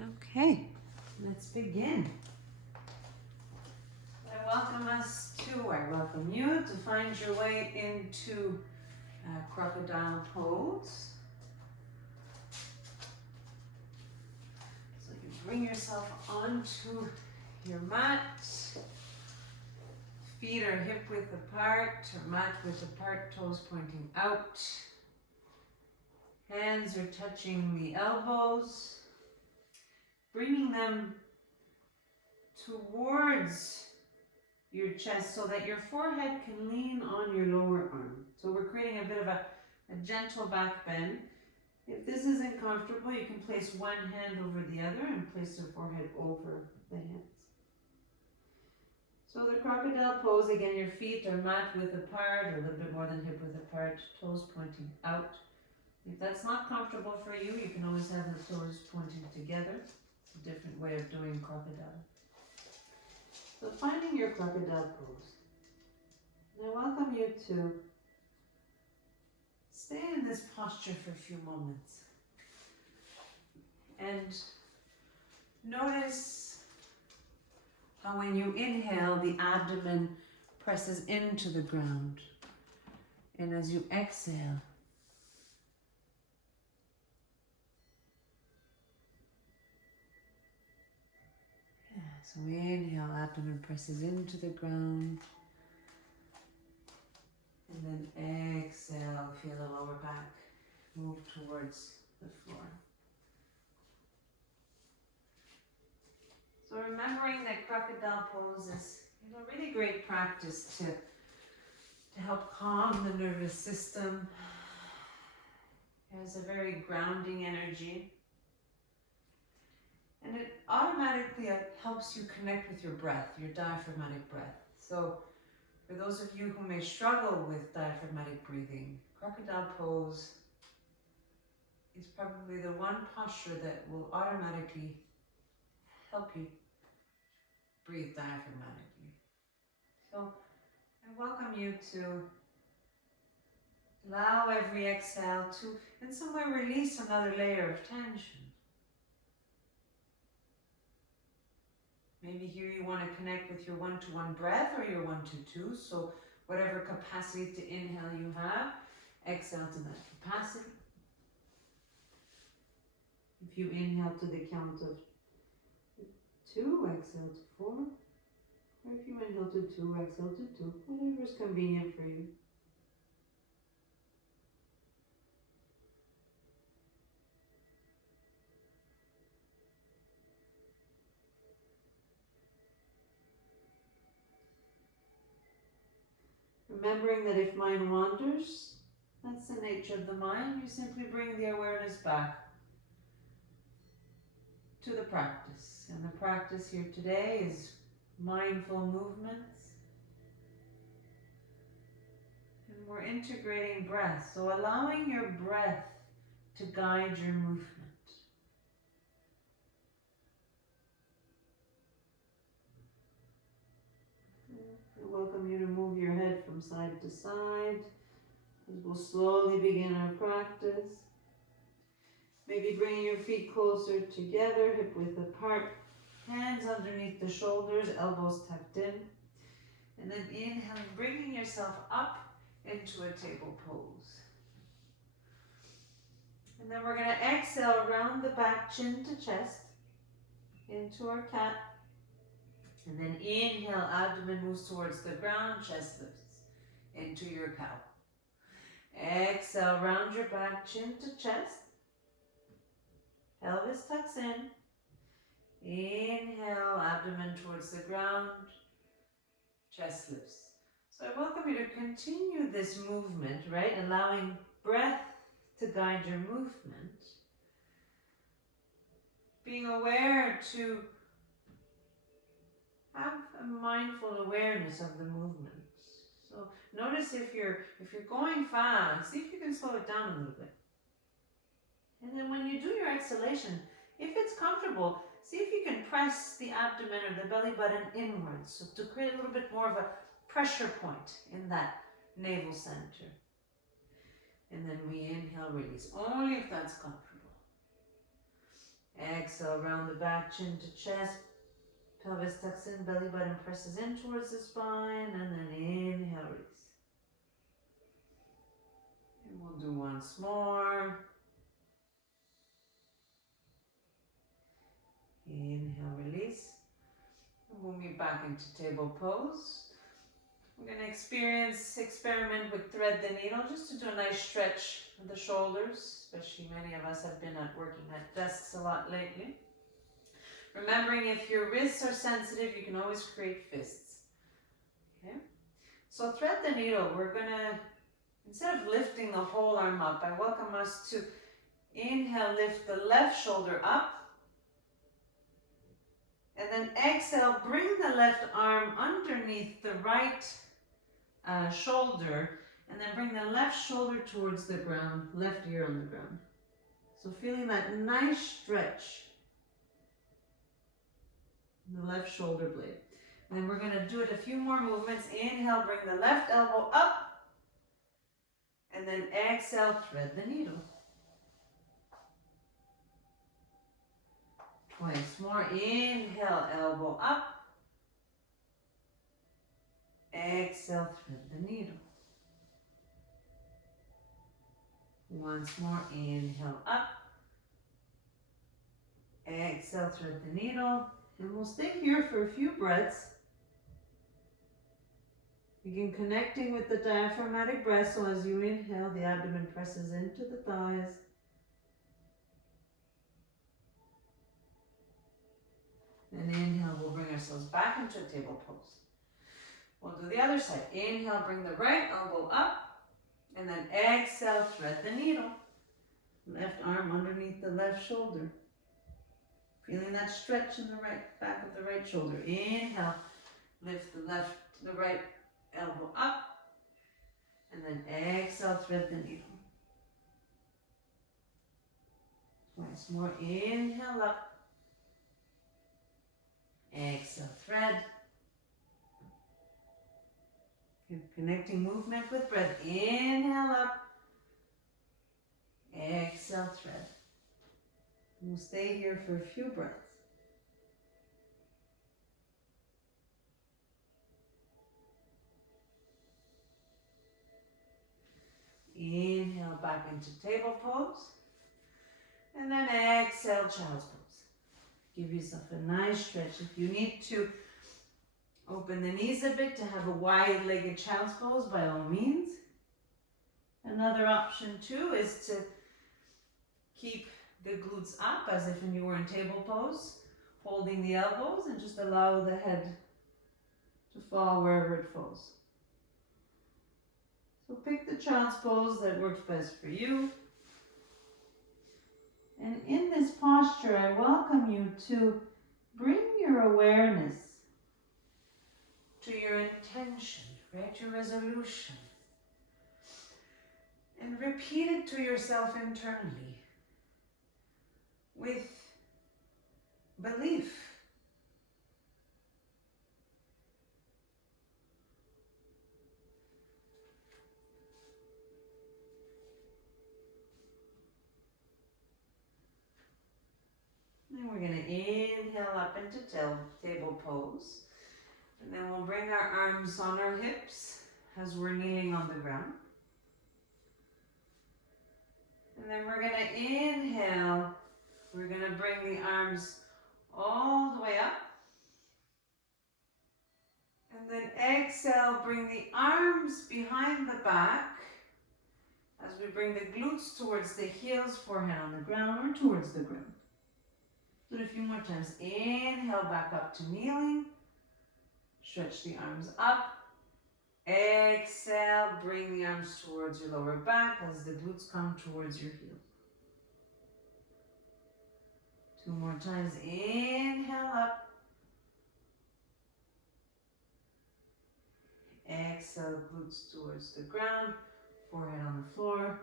Okay, let's begin. I welcome you to find your way into crocodile pose. So you bring yourself onto your mat. Feet are hip width apart, or mat width apart, toes pointing out. Hands are touching the elbows, bringing them towards your chest so that your forehead can lean on your lower arm. So we're creating a bit of a gentle back bend. If this isn't comfortable, you can place one hand over the other and place your forehead over the hands. So the crocodile pose, again, your feet are mat width apart, a little bit more than hip width apart, toes pointing out. If that's not comfortable for you, you can always have the toes pointing together. It's a different way of doing crocodile. So finding your crocodile pose. And I welcome you to stay in this posture for a few moments. And notice how when you inhale, the abdomen presses into the ground. And as you exhale, so we inhale, abdomen presses into the ground. And then exhale, feel the lower back move towards the floor. So remembering that crocodile pose is really great practice to help calm the nervous system. It has a very grounding energy. And it automatically helps you connect with your breath, your diaphragmatic breath. So for those of you who may struggle with diaphragmatic breathing, crocodile pose is probably the one posture that will automatically help you breathe diaphragmatically. So I welcome you to allow every exhale to in some way release another layer of tension. Maybe here you want to connect with your 1-to-1 breath or your 1-to-2. So whatever capacity to inhale you have, exhale to that capacity. If you inhale to the count of 2, exhale to 4. Or if you inhale to 2, exhale to 2. Whatever is convenient for you. Remembering that if mind wanders, that's the nature of the mind. You simply bring the awareness back to the practice. And the practice here today is mindful movements. And we're integrating breath. So allowing your breath to guide your movement. I welcome you to move your head from side to side as we'll slowly begin our practice. Maybe bringing your feet closer together, hip width apart, hands underneath the shoulders, elbows tucked in. And then inhaling, bringing yourself up into a table pose. And then we're going to exhale, round the back, chin to chest, into our cat. And then inhale, abdomen moves towards the ground, chest lifts into your cow. Exhale, round your back, chin to chest. Pelvis tucks in. Inhale, abdomen towards the ground, chest lifts. So I welcome you to continue this movement, right? Allowing breath to guide your movement. Being aware to have a mindful awareness of the movement. So notice if you're going fast, see if you can slow it down a little bit. And then when you do your exhalation, if it's comfortable, see if you can press the abdomen or the belly button inwards, so to create a little bit more of a pressure point in that navel center. And then we inhale, release, only if that's comfortable. exhale, round the back, chin to chest, pelvis tucks in, belly button presses in towards the spine, and then inhale, release. And we'll do once more. Inhale, release. And we'll meet back into table pose. We're going to experiment with thread the needle, just to do a nice stretch of the shoulders, especially many of us have been working at desks a lot lately. Remembering if your wrists are sensitive, you can always create fists. Okay? So thread the needle, we're going to, instead of lifting the whole arm up, I welcome us to inhale, lift the left shoulder up. And then exhale, bring the left arm underneath the right shoulder, and then bring the left shoulder towards the ground, left ear on the ground. So feeling that nice stretch in the left shoulder blade. And then we're going to do it a few more movements. Inhale, bring the left elbow up, and then exhale, thread the needle. Twice more. Inhale, elbow up. Exhale, thread the needle. Once more. Inhale, up. Exhale, thread the needle. And we'll stay here for a few breaths. Begin connecting with the diaphragmatic breath. So as you inhale, the abdomen presses into the thighs. And inhale, we'll bring ourselves back into a table pose. We'll do the other side. Inhale, bring the right elbow up. And then exhale, thread the needle. Left arm underneath the left shoulder. Feeling that stretch in the right back of the right shoulder. Inhale, lift the right elbow up. And then exhale, thread the needle. Twice more. Inhale up. Exhale, thread. Connecting movement with breath. Inhale up. Exhale, thread. We'll stay here for a few breaths. Inhale back into table pose. And then exhale, child's pose. Give yourself a nice stretch. If you need to open the knees a bit to have a wide-legged child's pose, by all means. Another option too is to keep the glutes up as if you were in table pose, holding the elbows, and just allow the head to fall wherever it falls. So pick the child's pose that works best for you. And in this posture, I welcome you to bring your awareness to your intention, right? Your resolution. And repeat it to yourself internally with belief. And we're going to inhale up into table pose. And then we'll bring our arms on our hips as we're kneeling on the ground. And then we're going to inhale. We're going to bring the arms all the way up. And then exhale, bring the arms behind the back as we bring the glutes towards the heels, forehead on the ground or towards the ground. Do it a few more times. Inhale back up to kneeling. Stretch the arms up. Exhale, bring the arms towards your lower back as the glutes come towards your heels. Two more times. Inhale up. Exhale, glutes towards the ground, forehead on the floor.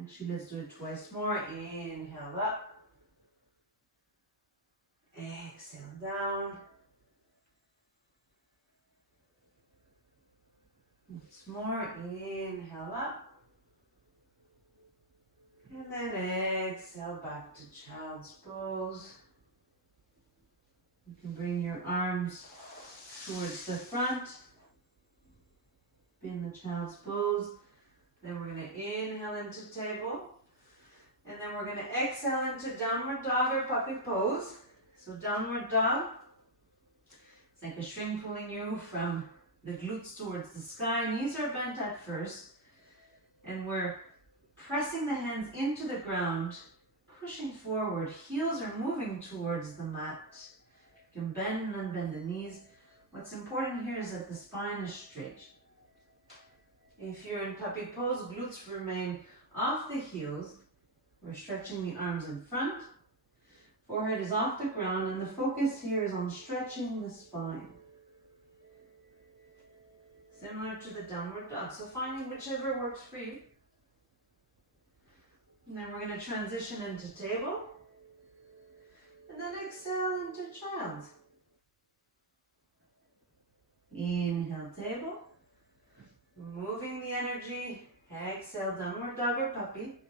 Actually, let's do it twice more. Inhale up. Exhale down. Once more. Inhale up. And then exhale back to child's pose. You can bring your arms towards the front. Be in the child's pose. Then we're going to inhale into table. And then we're going to exhale into downward dog or puppy pose. So downward dog, it's like a string pulling you from the glutes towards the sky. Knees are bent at first. And we're pressing the hands into the ground, pushing forward. Heels are moving towards the mat. You can bend and unbend the knees. What's important here is that the spine is straight. If you're in puppy pose, glutes remain off the heels. We're stretching the arms in front. Forehead is off the ground, and the focus here is on stretching the spine. Similar to the downward dog. So finding whichever works for you. And then we're going to transition into table. And then exhale into child. Inhale, table. Moving the energy. Exhale, downward dog or puppy.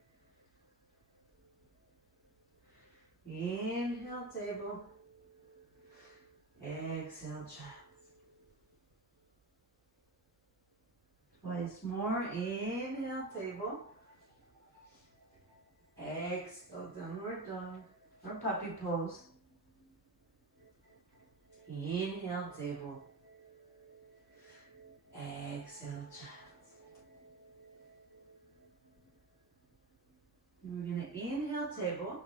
Inhale, table. Exhale, child. Twice more. Inhale, table. Exhale, downward dog or puppy pose. Inhale, table. Exhale, child. And we're going to inhale, table.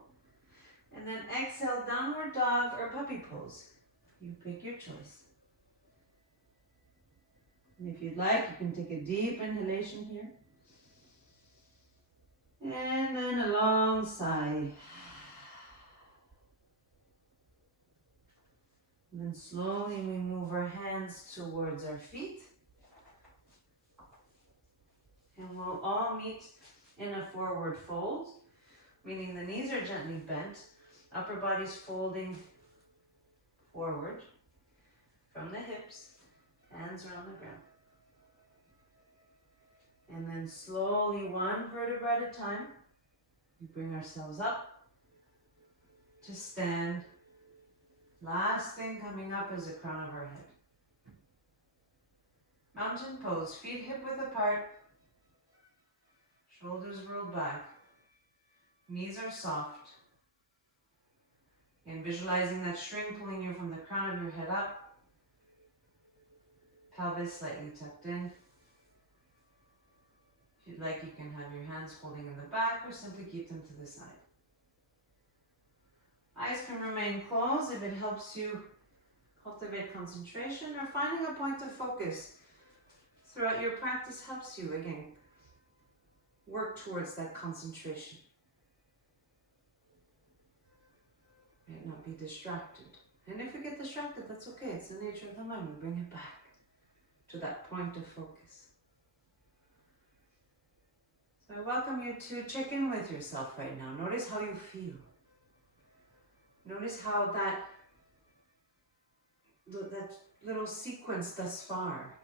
And then exhale, downward dog or puppy pose. You pick your choice. And if you'd like, you can take a deep inhalation here. And then a long sigh. And then slowly we move our hands towards our feet. And we'll all meet in a forward fold, meaning the knees are gently bent, upper body's folding forward from the hips, hands are on the ground. And then slowly, one vertebra at a time, we bring ourselves up to stand. Last thing coming up is the crown of our head. Mountain pose, feet hip width apart, shoulders rolled back, knees are soft. And visualizing that string pulling you from the crown of your head up, pelvis slightly tucked in. If you'd like, you can have your hands holding in the back or simply keep them to the side. Eyes can remain closed if it helps you cultivate concentration, or finding a point of focus throughout your practice helps you, again, work towards that concentration. Right? Not be distracted. And if you get distracted, that's okay. It's the nature of the mind. We bring it back to that point of focus. So I welcome you to check in with yourself right now. Notice how you feel. Notice how that little sequence thus far,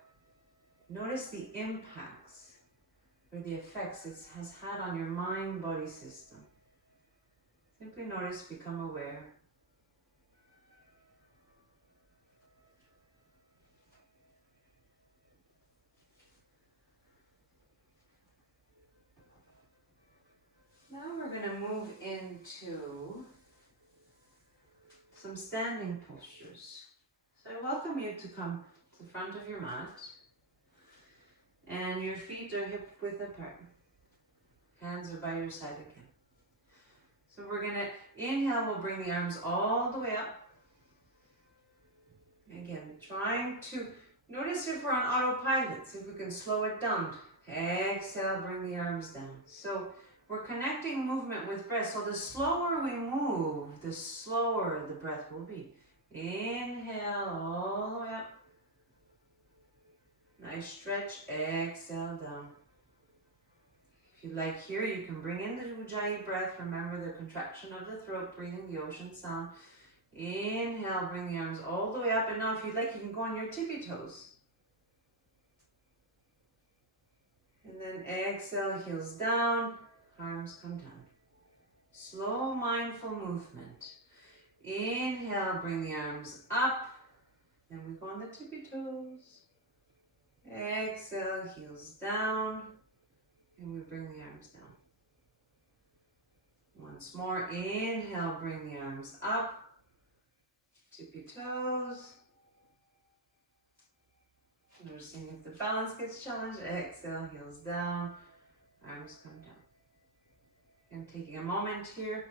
notice the impacts or the effects it has had on your mind-body system. Simply notice, become aware. Now we're going to move into some standing postures. So I welcome you to come to the front of your mat, and your feet are hip width apart. Hands are by your side again. So we're going to inhale, we'll bring the arms all the way up. Again, trying to notice if we're on autopilot, see if we can slow it down. Exhale, bring the arms down. So we're connecting movement with breath. So the slower we move, the slower the breath will be. Inhale all the way up. Nice stretch. Exhale down. If you like here, you can bring in the Ujjayi breath. Remember the contraction of the throat, breathing the ocean sound. Inhale, bring the arms all the way up. And now if you'd like, you can go on your tippy toes. And then exhale, heels down, arms come down. Slow, mindful movement. Inhale, bring the arms up. Then we go on the tippy toes. Exhale, heels down. And we bring the arms down. Once more, inhale, bring the arms up. Tippy toes. Noticing if the balance gets challenged. Exhale, heels down. Arms come down. And taking a moment here,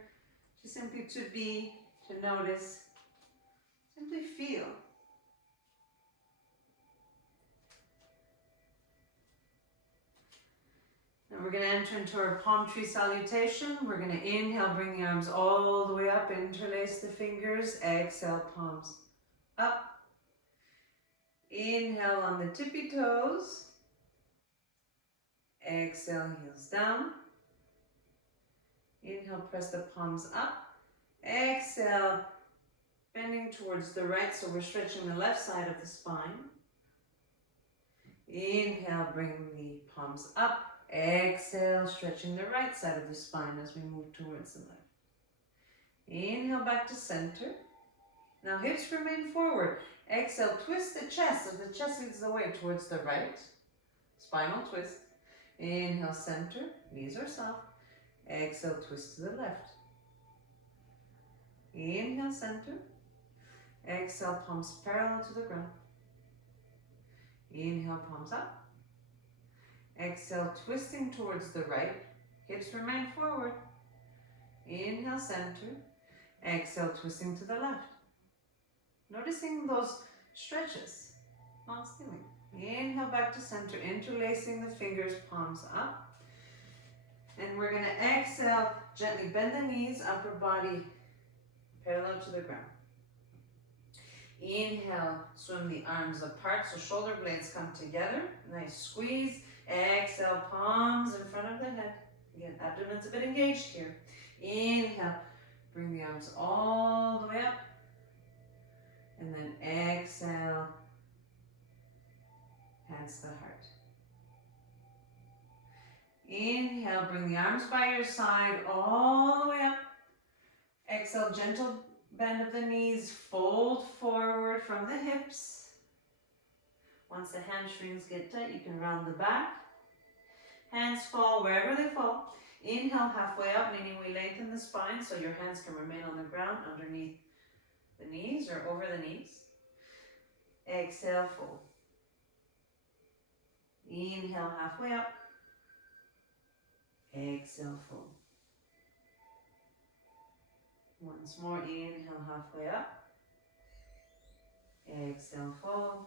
just simply to be, to notice, simply feel. And we're going to enter into our palm tree salutation. We're going to inhale, bring the arms all the way up, interlace the fingers. Exhale, palms up. Inhale on the tippy toes. Exhale, heels down. Inhale, press the palms up. Exhale, bending towards the right, so we're stretching the left side of the spine. Inhale, bring the palms up. Exhale, stretching the right side of the spine as we move towards the left. Inhale, back to center. Now hips remain forward. Exhale, twist the chest as the chest leads the way towards the right. Spinal twist. Inhale, center. Knees are soft. Exhale, twist to the left. Inhale, center. Exhale, palms parallel to the ground. Inhale, palms up. Exhale, twisting towards the right. Hips remain forward. Inhale, center. Exhale, twisting to the left. Noticing those stretches, not stealing. Inhale, back to center, interlacing the fingers, palms up. And we're going to exhale, gently bend the knees, upper body parallel to the ground. Inhale, swim the arms apart so shoulder blades come together. Nice squeeze. Exhale, palms in front of the head. Again, abdomen's a bit engaged here. Inhale, bring the arms all the way up. And then exhale, hands to the heart. Inhale, bring the arms by your side all the way up. Exhale, gentle bend of the knees, fold forward from the hips. Once the hamstrings get tight, you can round the back. Hands fall wherever they fall. Inhale, halfway up, meaning we lengthen the spine so your hands can remain on the ground underneath the knees or over the knees. Exhale, fold. Inhale, halfway up. Exhale, fold. Once more, inhale, halfway up. Exhale, fold.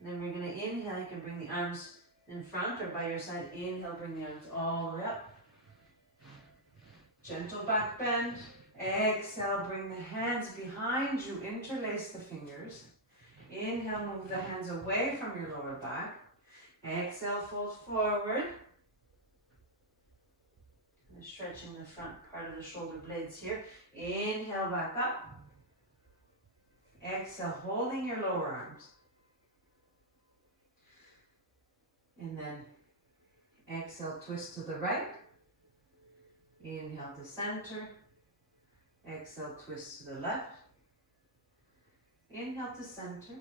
Then we're going to inhale. You can bring the arms in front or by your side. Inhale, bring the arms all the way up. Gentle back bend. Exhale, bring the hands behind you. Interlace the fingers. Inhale, move the hands away from your lower back. Exhale, fold forward. And stretching the front part of the shoulder blades here. Inhale, back up. Exhale, holding your lower arms. And then exhale, twist to the right. Inhale to center. Exhale, twist to the left. Inhale to center.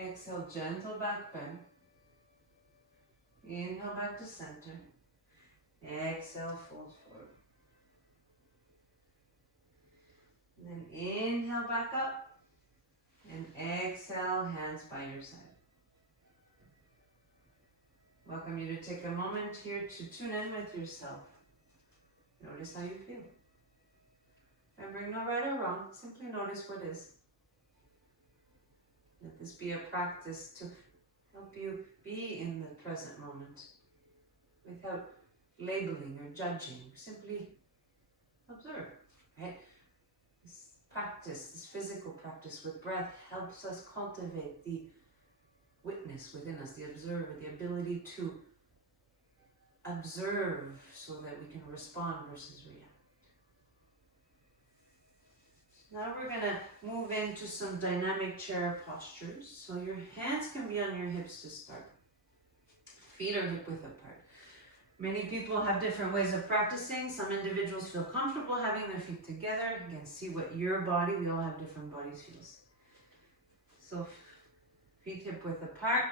Exhale, gentle back bend. Inhale back to center. Exhale, fold forward. And then inhale back up. And exhale, hands by your side. Welcome you to take a moment here to tune in with yourself. Notice how you feel. Remembering no right or wrong, simply notice what is. Let this be a practice to help you be in the present moment without labeling or judging. Simply observe, right? This practice, this physical practice with breath helps us cultivate the witness within us, the observer, the ability to observe so that we can respond versus react. Now we're going to move into some dynamic chair postures. So your hands can be on your hips to start. Feet are hip width apart. Many people have different ways of practicing. Some individuals feel comfortable having their feet together. Again, see what your body, we all have different bodies, feels. So feet hip width apart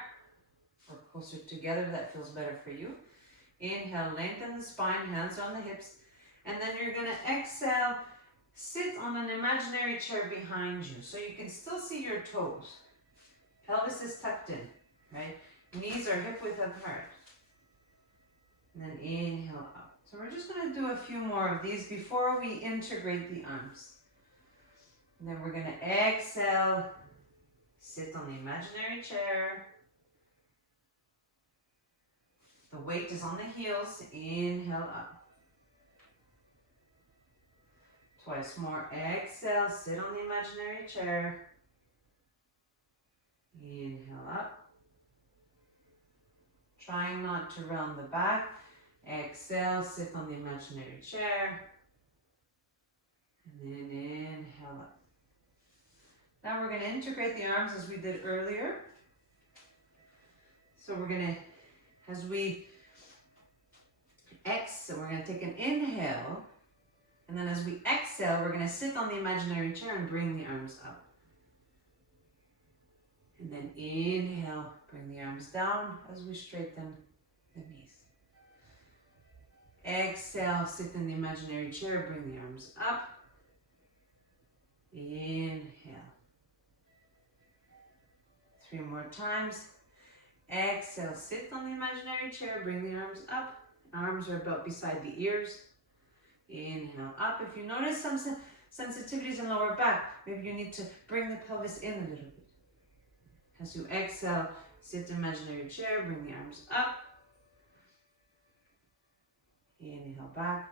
or closer together, that feels better for you. Inhale, lengthen the spine, hands on the hips. And then you're gonna exhale, sit on an imaginary chair behind you so you can still see your toes. Pelvis is tucked in, right? Knees are hip width apart. And then inhale up. So we're just going to do a few more of these before we integrate the arms. And then we're going to exhale, sit on the imaginary chair. The weight is on the heels. Inhale up. Twice more. Exhale, sit on the imaginary chair. Inhale up. Trying not to round the back. Exhale, sit on the imaginary chair. And then inhale up. Now we're going to integrate the arms as we did earlier. So we're going to, as we exhale, we're going to take an inhale. And then as we exhale, we're going to sit on the imaginary chair and bring the arms up. And then inhale, bring the arms down as we straighten the knees. Exhale, sit in the imaginary chair, bring the arms up. Inhale. 3 more times. Exhale, sit on the imaginary chair, bring the arms up. Arms are about beside the ears. Inhale up. If you notice some sensitivities in lower back, maybe you need to bring the pelvis in a little bit. As you exhale, sit in imaginary chair, bring the arms up. Inhale back.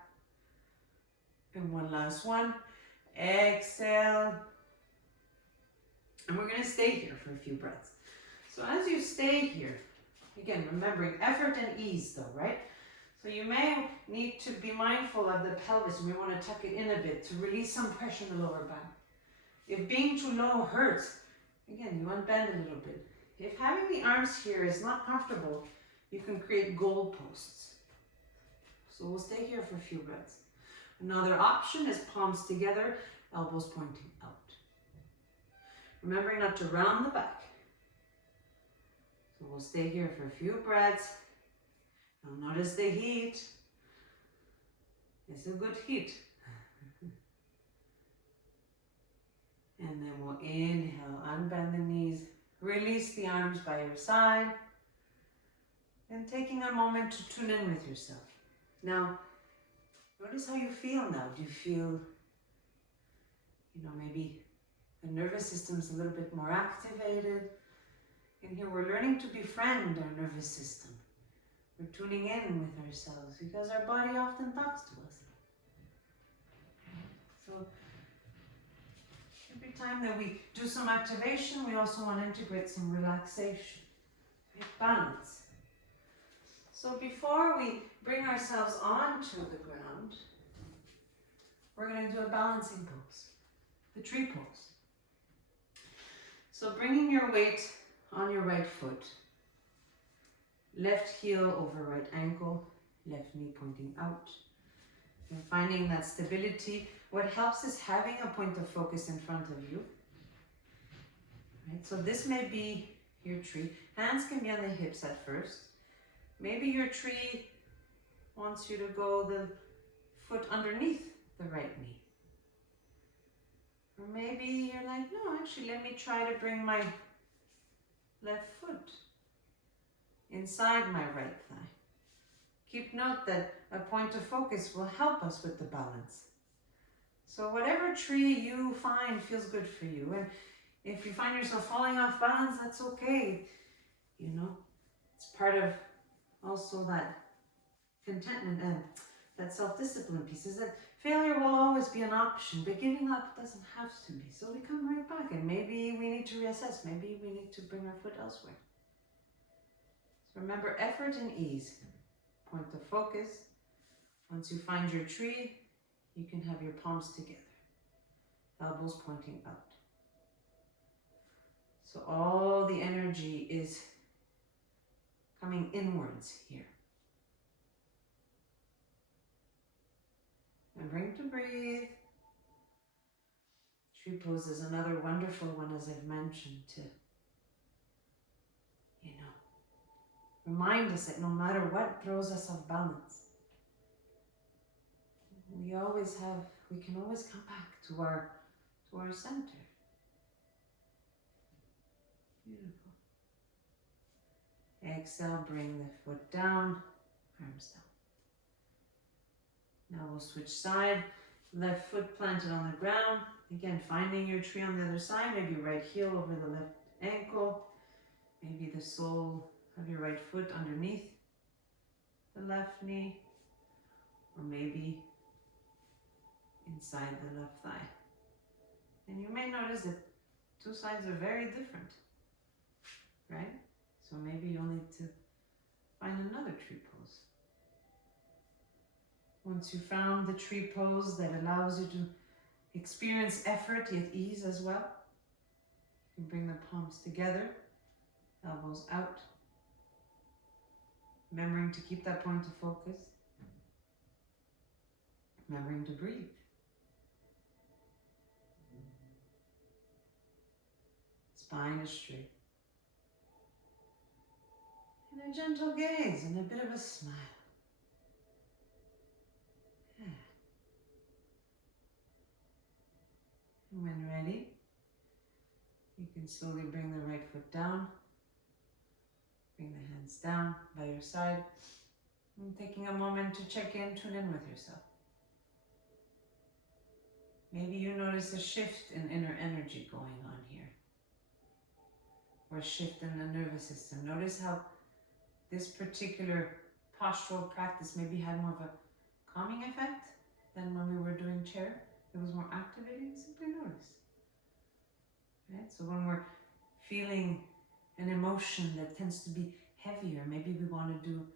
And one last one. Exhale. And we're going to stay here for a few breaths. So as you stay here, again, remembering effort and ease though, right? So you may need to be mindful of the pelvis. You may want to tuck it in a bit to release some pressure in the lower back. If being too low hurts, again, you unbend a little bit. If having the arms here is not comfortable, you can create goalposts. So we'll stay here for a few breaths. Another option is palms together, elbows pointing out. Remembering not to round the back. So we'll stay here for a few breaths. Now notice the heat. It's a good heat. And then we'll inhale, unbend the knees, release the arms by your side. And taking a moment to tune in with yourself. Now, notice how you feel now. Do you feel, maybe the nervous system's a little bit more activated? And here we're learning to befriend our nervous system. We're tuning in with ourselves because our body often talks to us. So every time that we do some activation, we also want to integrate some relaxation, right? Balance. So before we bring ourselves onto the ground, we're going to do a balancing pose, the tree pose. So bringing your weight on your right foot, left heel over right ankle, left knee pointing out. And finding that stability. What helps is having a point of focus in front of you. Right? So this may be your tree. Hands can be on the hips at first. Maybe your tree wants you to go the foot underneath the right knee. Or maybe you're like, no, actually, let me try to bring my left foot inside my right thigh. Keep note that a point of focus will help us with the balance. So whatever tree you find feels good for you. And if you find yourself falling off balance, that's okay. It's part of also that contentment and that self-discipline piece is that failure will always be an option, but giving up doesn't have to be. So we come right back and maybe we need to reassess. Maybe we need to bring our foot elsewhere. So remember effort and ease. Point of focus. Once you find your tree, you can have your palms together. Elbows pointing out. So all the energy is coming inwards here. remembering to breathe. Tree pose is another wonderful one, as I've mentioned, to, you know, remind us that no matter what throws us off balance, we can always come back to our center. Beautiful. Exhale, bring the foot down, arms down. Now we'll switch side. Left foot planted on the ground. Again, finding your tree on the other side. Maybe right heel over the left ankle. Maybe the sole of your right foot underneath the left knee. Or maybe inside the left thigh. And you may notice that two sides are very different, right? So maybe you'll need to find another tree pose. Once you found the tree pose that allows you to experience effort yet ease as well, you can bring the palms together, elbows out, remembering to keep that point of focus, remembering to breathe. Spine is straight. And a gentle gaze and a bit of a smile. Yeah. And when ready, you can slowly bring the right foot down, bring the hands down by your side, and taking a moment to check in, tune in with yourself. Maybe you notice a shift in inner energy going on here, or a shift in the nervous system. Notice how this particular postural practice maybe had more of a calming effect than when we were doing chair. It was more activating. Simply notice. Right? So when we're feeling an emotion that tends to be heavier, maybe we want to do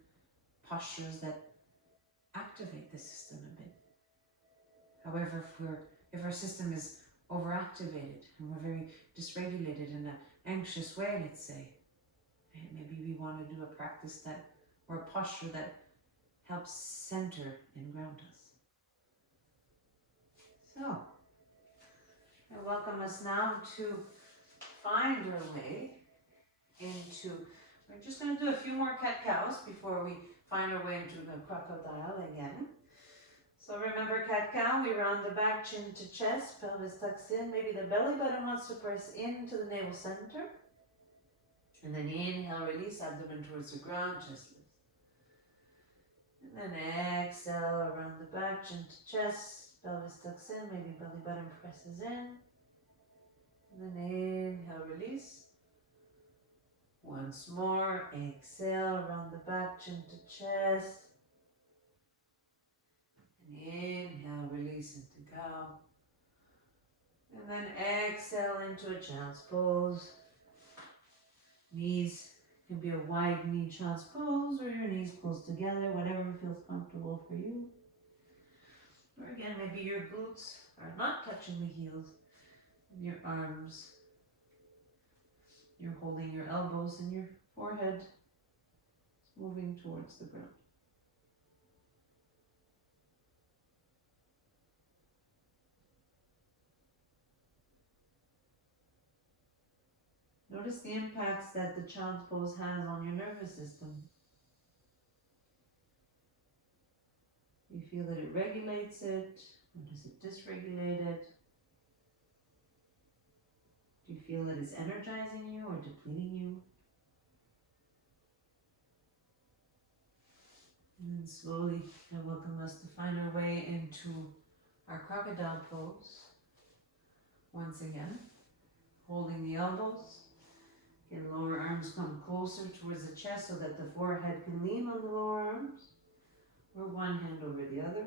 postures that activate the system a bit. However, if our system is overactivated and we're very dysregulated in an anxious way, let's say, right? Maybe we want to do a practice that, or a posture that helps center and ground us. So, I welcome us now to find our way into, we're just going to do a few more cat-cows before we find our way into the crocodile again. So remember cat-cow, we round the back, chin to chest, pelvis tucks in, maybe the belly button wants to press into the navel center. And then inhale, release, abdomen towards the ground, chest lifts. And then exhale, around the back, chin to chest, pelvis tucks in, maybe belly button presses in. And then inhale, release. Once more, exhale, around the back, chin to chest. And inhale, release into cow. And then exhale into a child's pose. Knees can be a wide knee child's pose, or your knees close together, whatever feels comfortable for you. Or again, maybe your glutes are not touching the heels, and your arms, you're holding your elbows and your forehead is moving towards the ground. Notice the impacts that the child's pose has on your nervous system. You feel that it regulates it, or does it dysregulate it? Do you feel that it's energizing you or depleting you? And then slowly, I welcome us to find our way into our crocodile pose. Once again, holding the elbows. Again, lower arms come closer towards the chest so that the forehead can lean on the lower arms, or one hand over the other.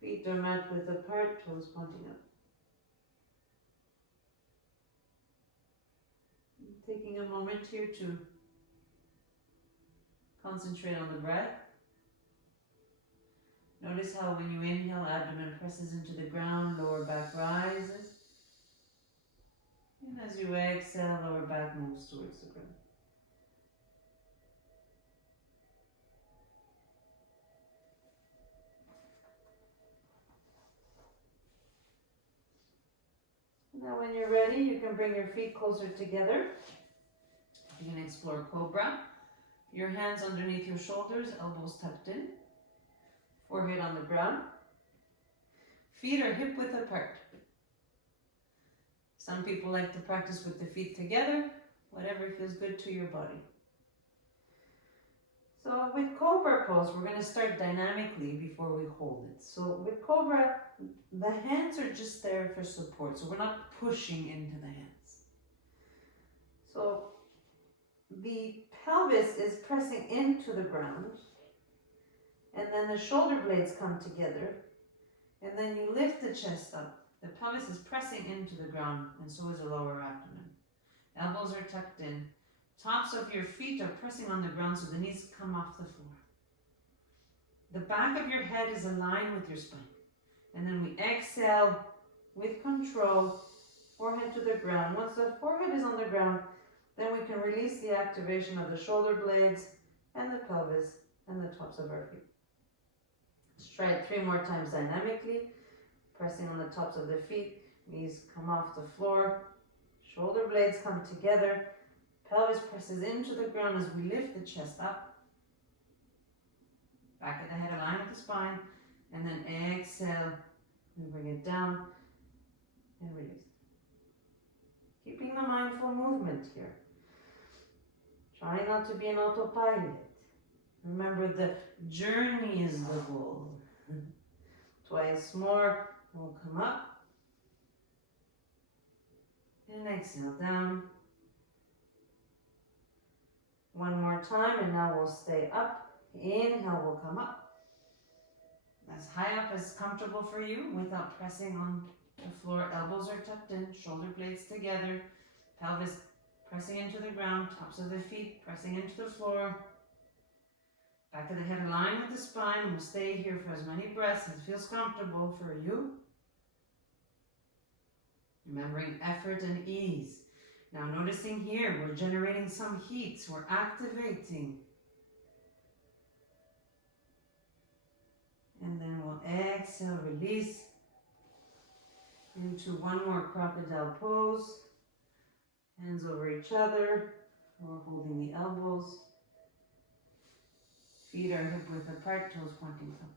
Feet are mat width apart, toes pointing up. Taking a moment here to concentrate on the breath. Notice how when you inhale, abdomen presses into the ground, lower back rises. And as you exhale, lower back moves towards the ground. Now when you're ready, you can bring your feet closer together. You can explore Cobra. Your hands underneath your shoulders, elbows tucked in, forehead on the ground. Feet are hip width apart. Some people like to practice with the feet together, whatever feels good to your body. So with Cobra pose, we're going to start dynamically before we hold it. So with Cobra, the hands are just there for support, so we're not pushing into the hands. So the pelvis is pressing into the ground, and then the shoulder blades come together, and then you lift the chest up. The pelvis is pressing into the ground, and so is the lower abdomen. Elbows are tucked in. Tops of your feet are pressing on the ground so the knees come off the floor. The back of your head is aligned with your spine. And then we exhale with control, forehead to the ground. Once the forehead is on the ground, then we can release the activation of the shoulder blades and the pelvis and the tops of our feet. Let's try it 3 more times dynamically. Pressing on the tops of the feet, knees come off the floor, shoulder blades come together, pelvis presses into the ground as we lift the chest up. Back of the head aligned with the spine, and then exhale, we bring it down and release. Keeping the mindful movement here. Try not to be an autopilot. Remember, the journey is the goal. Twice more, we'll come up. And exhale down. One more time, and now we'll stay up. Inhale, we'll come up. As high up as comfortable for you without pressing on the floor. Elbows are tucked in, shoulder blades together, pelvis pressing into the ground, tops of the feet pressing into the floor. Back of the head aligned with the spine. We'll stay here for as many breaths as feels comfortable for you. Remembering effort and ease. Now noticing here, we're generating some heat, so we're activating. And then we'll exhale, release into one more crocodile pose. Hands over each other. We're holding the elbows. Feet are hip width apart, toes pointing up.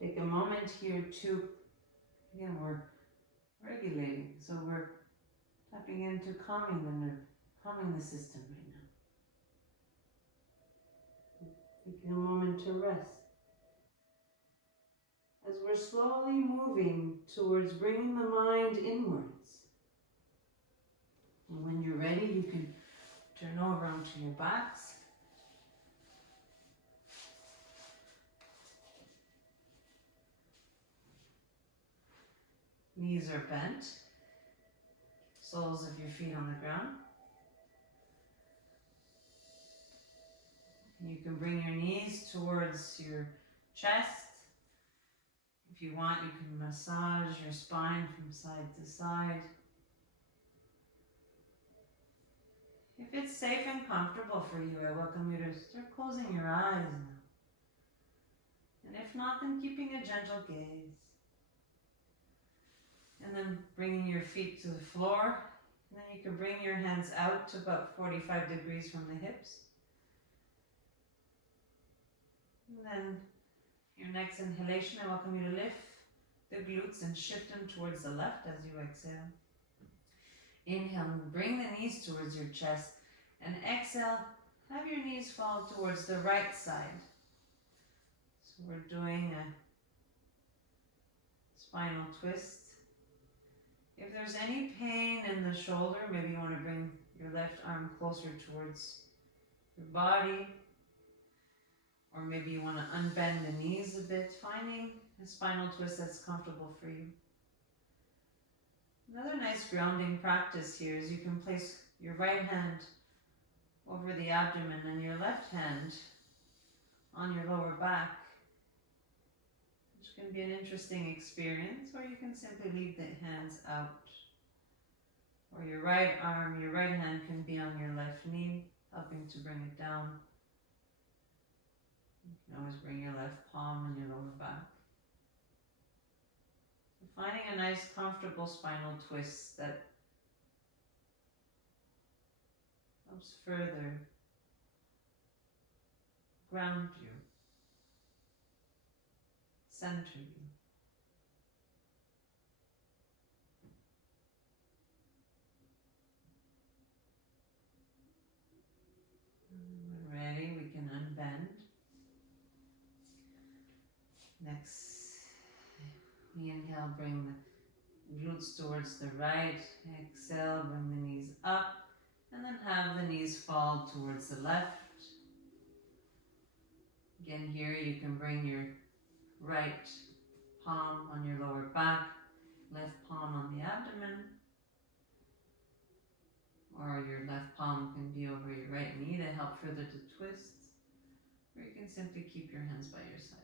Take a moment here to, again, we're regulating. So we're tapping into calming the nerve, calming the system right now. Taking a moment to rest. As we're slowly moving towards bringing the mind inwards. And when you're ready, you can turn over onto your backs. Knees are bent. Soles of your feet on the ground. You can bring your knees towards your chest. If you want, you can massage your spine from side to side. If it's safe and comfortable for you, I welcome you to start closing your eyes now. And if not, then keeping a gentle gaze. And then bringing your feet to the floor. And then you can bring your hands out to about 45 degrees from the hips. And then your next inhalation, I welcome you to lift the glutes and shift them towards the left as you exhale. Inhale, bring the knees towards your chest. And exhale, have your knees fall towards the right side. So we're doing a spinal twist. If there's any pain in the shoulder, maybe you want to bring your left arm closer towards your body. Or maybe you want to unbend the knees a bit, finding a spinal twist that's comfortable for you. Another nice grounding practice here is you can place your right hand over the abdomen and your left hand on your lower back, which can be an interesting experience, or you can simply leave the hands out. Or your right arm, your right hand can be on your left knee, helping to bring it down. You can always bring your left palm on your lower back. So finding a nice comfortable spinal twist that helps further ground you, center you. When we're ready, we can unbend. Next, we inhale, bring the glutes towards the right. Exhale, bring the knees up. And then have the knees fall towards the left. Again, here you can bring your right palm on your lower back, left palm on the abdomen, or your left palm can be over your right knee to help further the twists, or you can simply keep your hands by your side.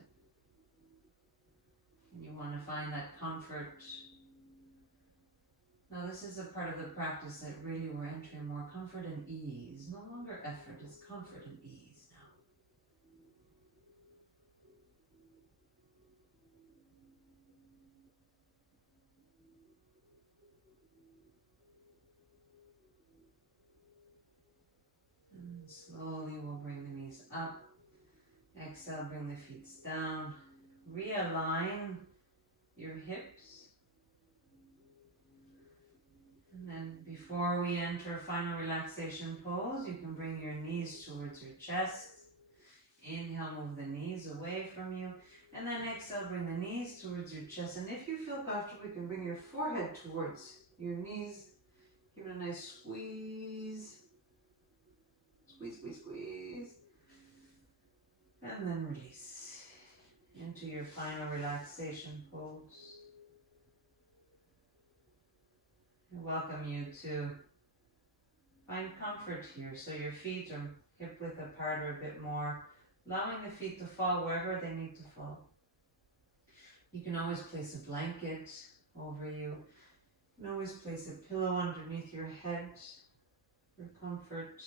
And you want to find that comfort. Now this is a part of the practice that really we're entering more comfort and ease. No longer effort, it's comfort and ease now. And slowly we'll bring the knees up. Exhale, bring the feet down. Realign your hips. And then before we enter final relaxation pose, you can bring your knees towards your chest. Inhale, move the knees away from you. And then exhale, bring the knees towards your chest. And if you feel comfortable, you can bring your forehead towards your knees. Give it a nice squeeze. Squeeze, squeeze, squeeze. And then release into your final relaxation pose. I welcome you to find comfort here. So your feet are hip width apart or a bit more, allowing the feet to fall wherever they need to fall. You can always place a blanket over you. You can always place a pillow underneath your head for comfort.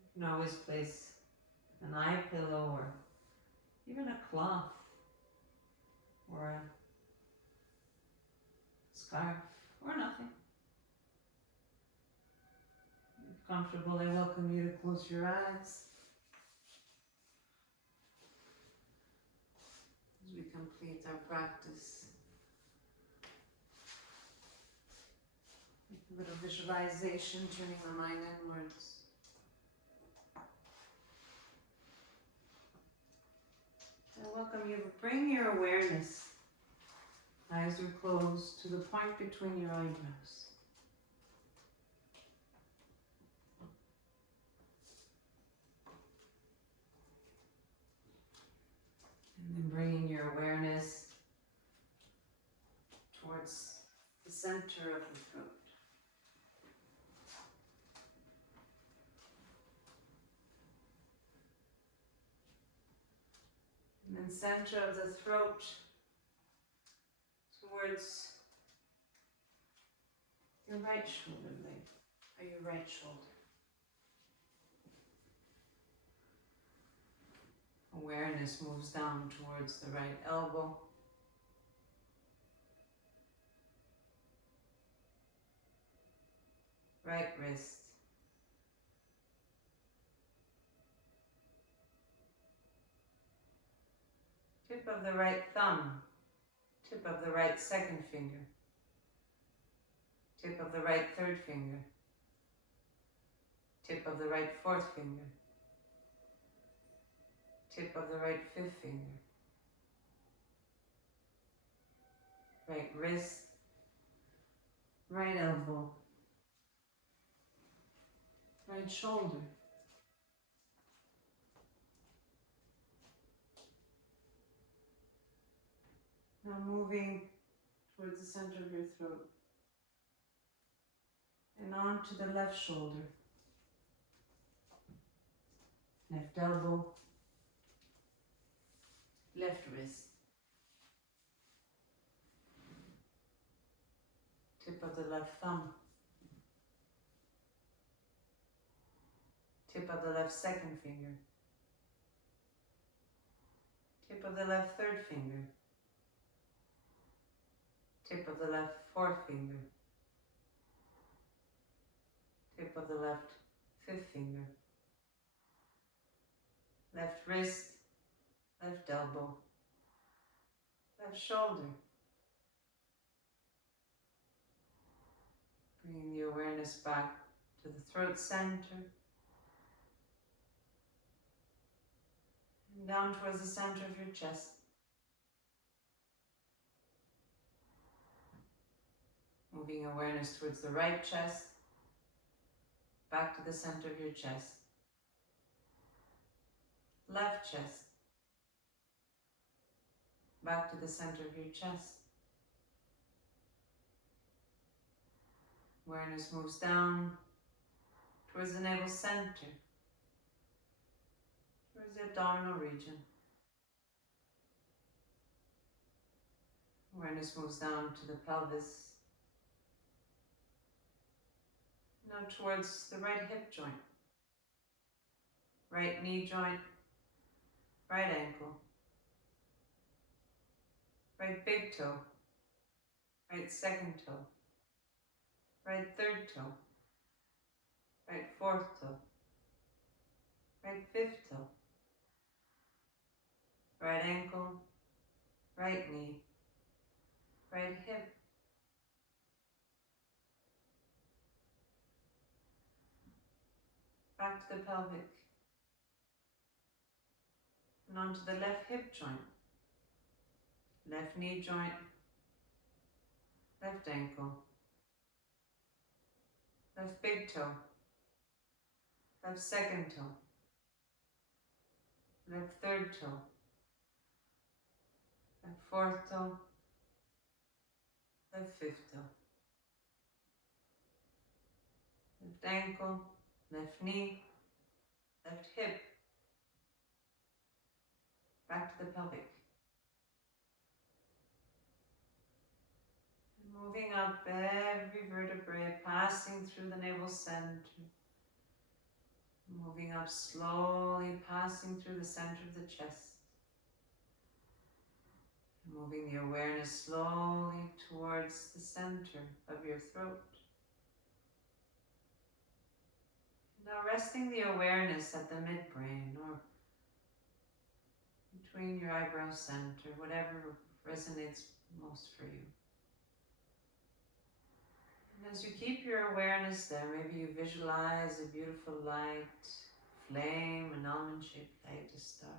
You can always place an eye pillow or even a cloth or a scarf or nothing. If comfortable, I welcome you to close your eyes as we complete our practice. Make a little visualization, turning the mind inwards. I welcome you to bring your awareness, eyes are closed, to the point between your eyebrows. And then bringing your awareness towards the center of the throat. And then center of the throat towards your right shoulder blade, or your right shoulder. Awareness moves down towards the right elbow. Right wrist. Tip of the right thumb. Tip of the right second finger. Tip of the right third finger. Tip of the right fourth finger. Tip of the right fifth finger. Right wrist. Right elbow. Right shoulder. Now moving towards the center of your throat. And on to the left shoulder. Left elbow. Left wrist. Tip of the left thumb. Tip of the left second finger. tip of the left third finger, tip of the left fourth finger, tip of the left fifth finger, left wrist, left elbow, left shoulder. Bringing the awareness back to the throat center and down towards the center of your chest. Moving awareness towards the right chest, back to the center of your chest. Left chest, back to the center of your chest. Awareness moves down towards the navel center, towards the abdominal region. Awareness moves down to the pelvis, now towards the right hip joint, right knee joint, right ankle, right big toe, right second toe, right third toe, right fourth toe, right fifth toe, right ankle, right knee, right hip, back to the pelvic, and onto the left hip joint, left knee joint, left ankle, left big toe, left second toe, left third toe, left fourth toe, left fifth toe, left ankle, left knee, left hip, back to the pelvic. And moving up every vertebrae, passing through the navel center, moving up slowly, passing through the center of the chest. Moving the awareness slowly towards the center of your throat. Now resting the awareness at the midbrain or between your eyebrow center, whatever resonates most for you. And as you keep your awareness there, maybe you visualize a beautiful light, flame, an almond-shaped light, a star.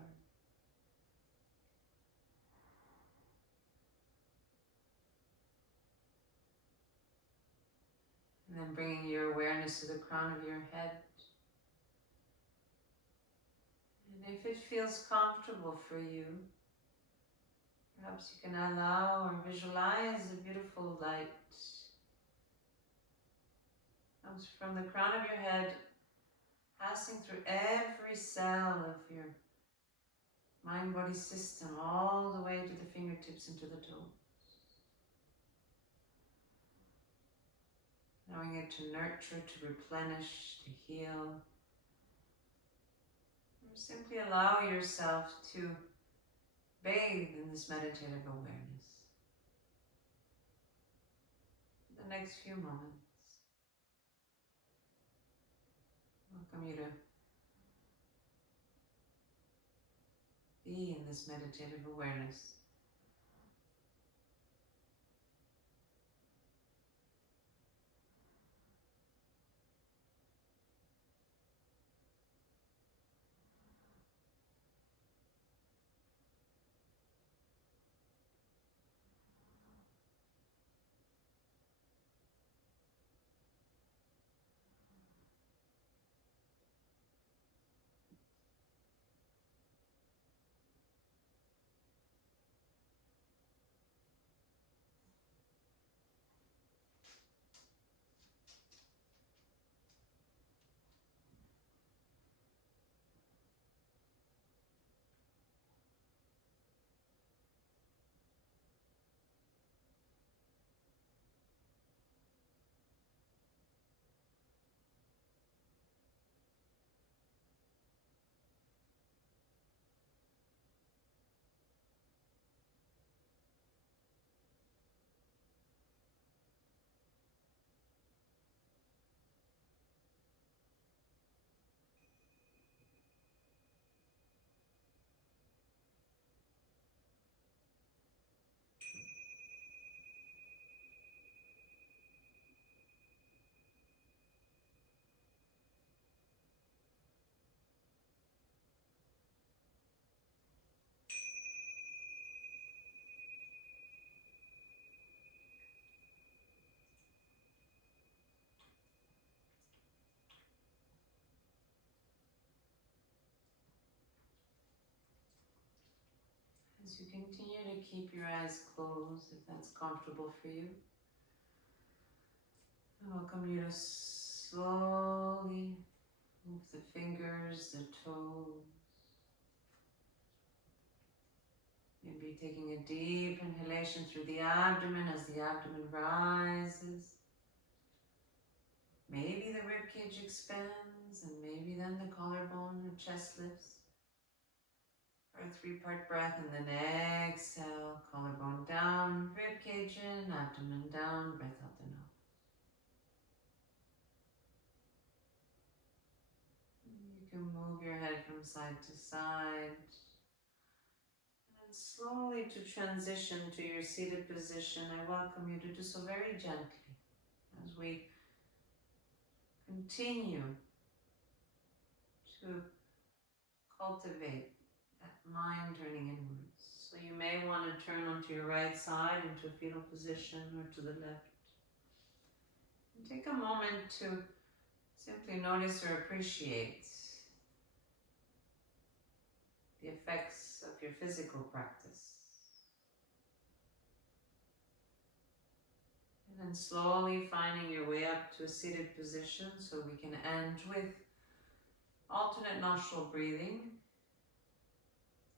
And then bringing your awareness to the crown of your head. And if it feels comfortable for you, perhaps you can allow or visualize a beautiful light comes from the crown of your head, passing through every cell of your mind-body system, all the way to the fingertips and to the toes. Allowing it to nurture, to replenish, to heal. Or simply allow yourself to bathe in this meditative awareness for the next few moments. Welcome you to be in this meditative awareness. As you continue to keep your eyes closed, if that's comfortable for you, I welcome you to slowly move the fingers, the toes. Maybe taking a deep inhalation through the abdomen as the abdomen rises. Maybe the ribcage expands, and maybe then the collarbone or chest lifts. For a 3-part breath, and then exhale, collarbone down, ribcage in, abdomen down, breath out the nose. You can move your head from side to side. And slowly to transition to your seated position, I welcome you to do so very gently as we continue to cultivate that mind turning inwards. So you may want to turn onto your right side into a fetal position or to the left. And take a moment to simply notice or appreciate the effects of your physical practice. And then slowly finding your way up to a seated position so we can end with alternate nostril breathing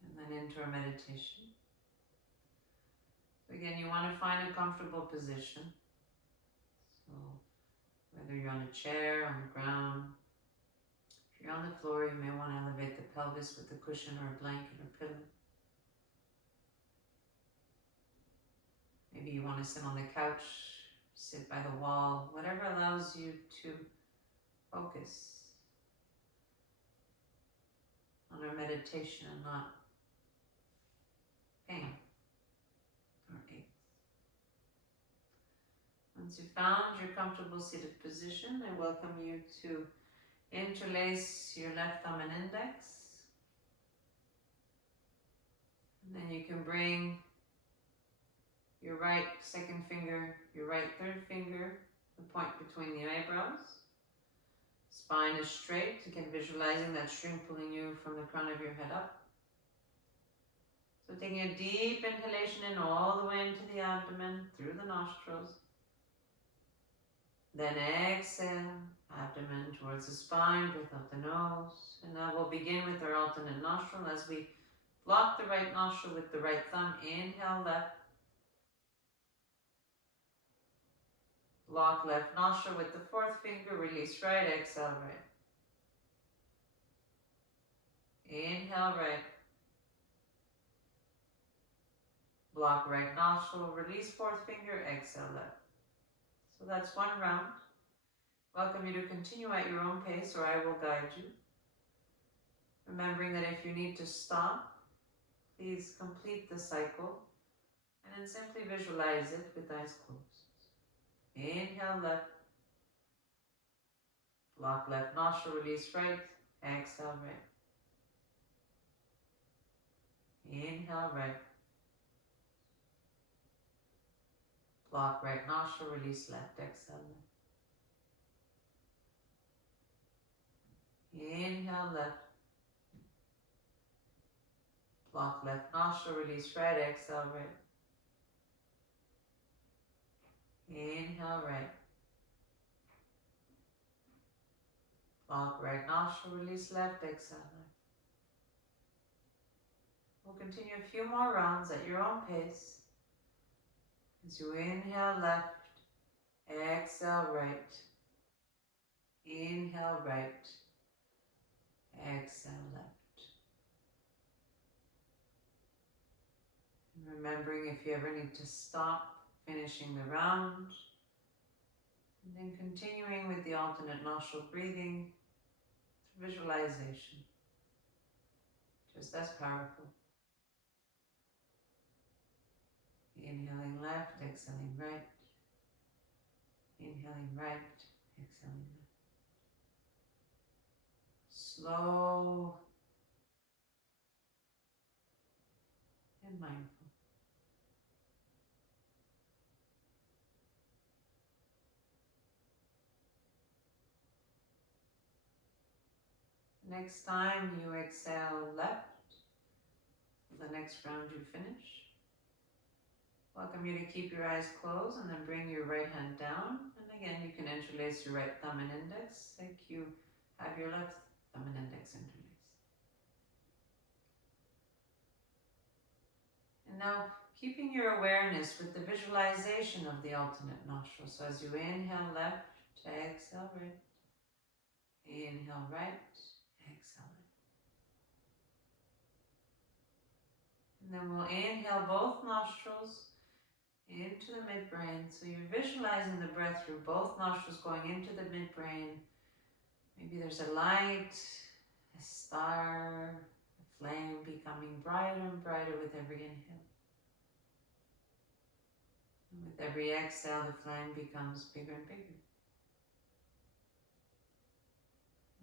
and then into our meditation. So again, you want to find a comfortable position. So whether you're on a chair, on the ground, if you're on the floor, you may want to elevate the pelvis with a cushion or a blanket or pillow. Maybe you want to sit on the couch, sit by the wall, whatever allows you to focus on our meditation and not pain or aches. Once you've found your comfortable seated position, I welcome you to interlace your left thumb and index. And then you can bring your right second finger, your right third finger, the point between the eyebrows. Spine is straight. Again, visualizing that string pulling you from the crown of your head up. So taking a deep inhalation in all the way into the abdomen, through the nostrils. Then exhale, abdomen towards the spine, breath out the nose. And now we'll begin with our alternate nostril as we block the right nostril with the right thumb. Inhale left. Block left nostril with the fourth finger. Release right, exhale right. Inhale right. Block right nostril, release fourth finger, exhale left. So that's one round. Welcome you to continue at your own pace, or I will guide you. Remembering that if you need to stop, please complete the cycle and then simply visualize it with eyes closed. Inhale left. Block left nostril, release right, exhale right. Inhale right. Block right nostril, release left, exhale left. Inhale left. Block left nostril, release right, exhale right. Inhale right. Block right nostril, release left, exhale left. We'll continue a few more rounds at your own pace. As you inhale left, exhale right. Inhale right, exhale left. And remembering if you ever need to stop, finishing the round. And then continuing with the alternate nostril breathing through visualization. Just as powerful. Inhaling left, exhaling right. Inhaling right, exhaling left. Slow and mindful. Next time you exhale left, for the next round you finish. Welcome you to keep your eyes closed and then bring your right hand down. And again, you can interlace your right thumb and index like you have your left thumb and index interlaced. And now, keeping your awareness with the visualization of the alternate nostril. So as you inhale left, exhale right. Inhale right, exhale right. And then we'll inhale both nostrils into the midbrain. So you're visualizing the breath through both nostrils going into the midbrain. Maybe there's a light, a star, a flame becoming brighter and brighter with every inhale. And with every exhale, the flame becomes bigger and bigger.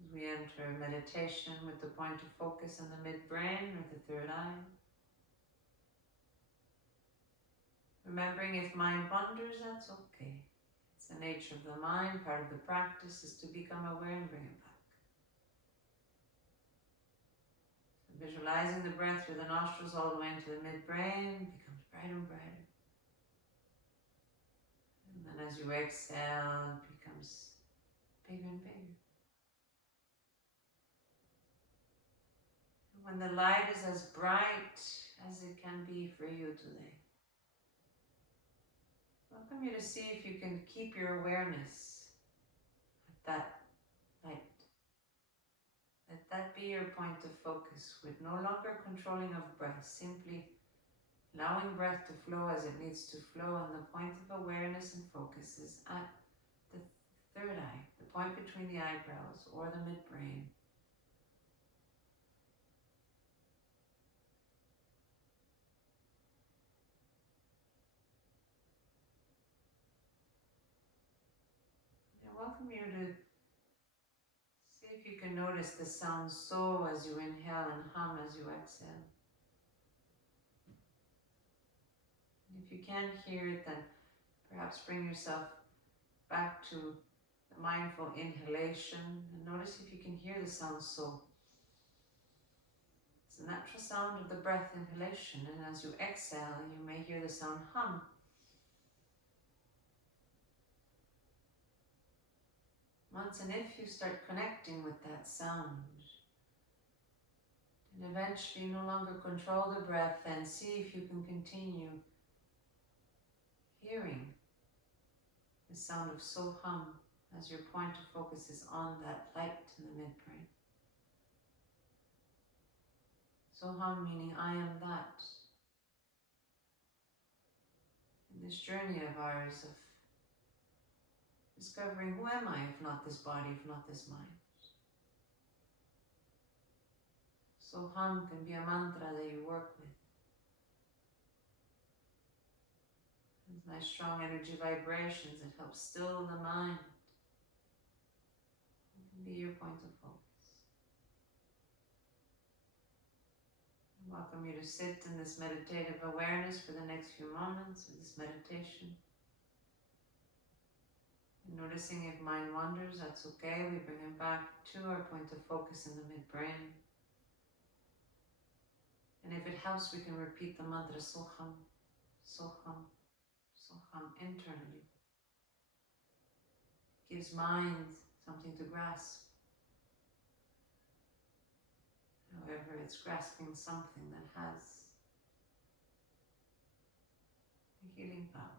As we enter meditation with the point of focus in the midbrain or the third eye. Remembering if mind wanders, that's okay. It's the nature of the mind. Part of the practice is to become aware and bring it back. So visualizing the breath through the nostrils all the way into the midbrain becomes brighter and brighter. And then as you exhale, it becomes bigger and bigger. And when the light is as bright as it can be for you today, welcome you to see if you can keep your awareness at that light. Let that be your point of focus, with no longer controlling of breath, simply allowing breath to flow as it needs to flow, and the point of awareness and focus is at the third eye, the point between the eyebrows or the midbrain. I welcome you to see if you can notice the sound so as you inhale and hum as you exhale. And if you can't hear it, then perhaps bring yourself back to the mindful inhalation and notice if you can hear the sound so. It's the natural sound of the breath inhalation, and as you exhale, you may hear the sound hum. Once and if you start connecting with that sound, and eventually no longer control the breath, then see if you can continue hearing the sound of so hum as your point of focus is on that light in the midbrain. So hum meaning I am that. In this journey of ours of discovering who am I if not this body, if not this mind. So hum can be a mantra that you work with. It's nice strong energy vibrations that help still the mind. It can be your point of focus. I welcome you to sit in this meditative awareness for the next few moments of this meditation. Noticing if mind wanders, that's okay. We bring it back to our point of focus in the midbrain. And if it helps, we can repeat the mantra Soham, Soham, Soham internally. It gives mind something to grasp. However, it's grasping something that has a healing power.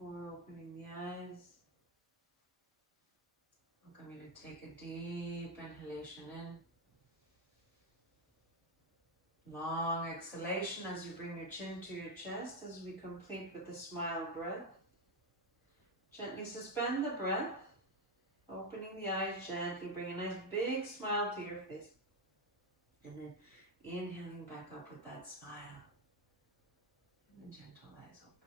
before opening the eyes. Welcome you to take a deep inhalation in. Long exhalation as you bring your chin to your chest as we complete with the smile breath. Gently suspend the breath, opening the eyes gently, bring a nice big smile to your face. And then inhaling back up with that smile. And then gentle eyes open.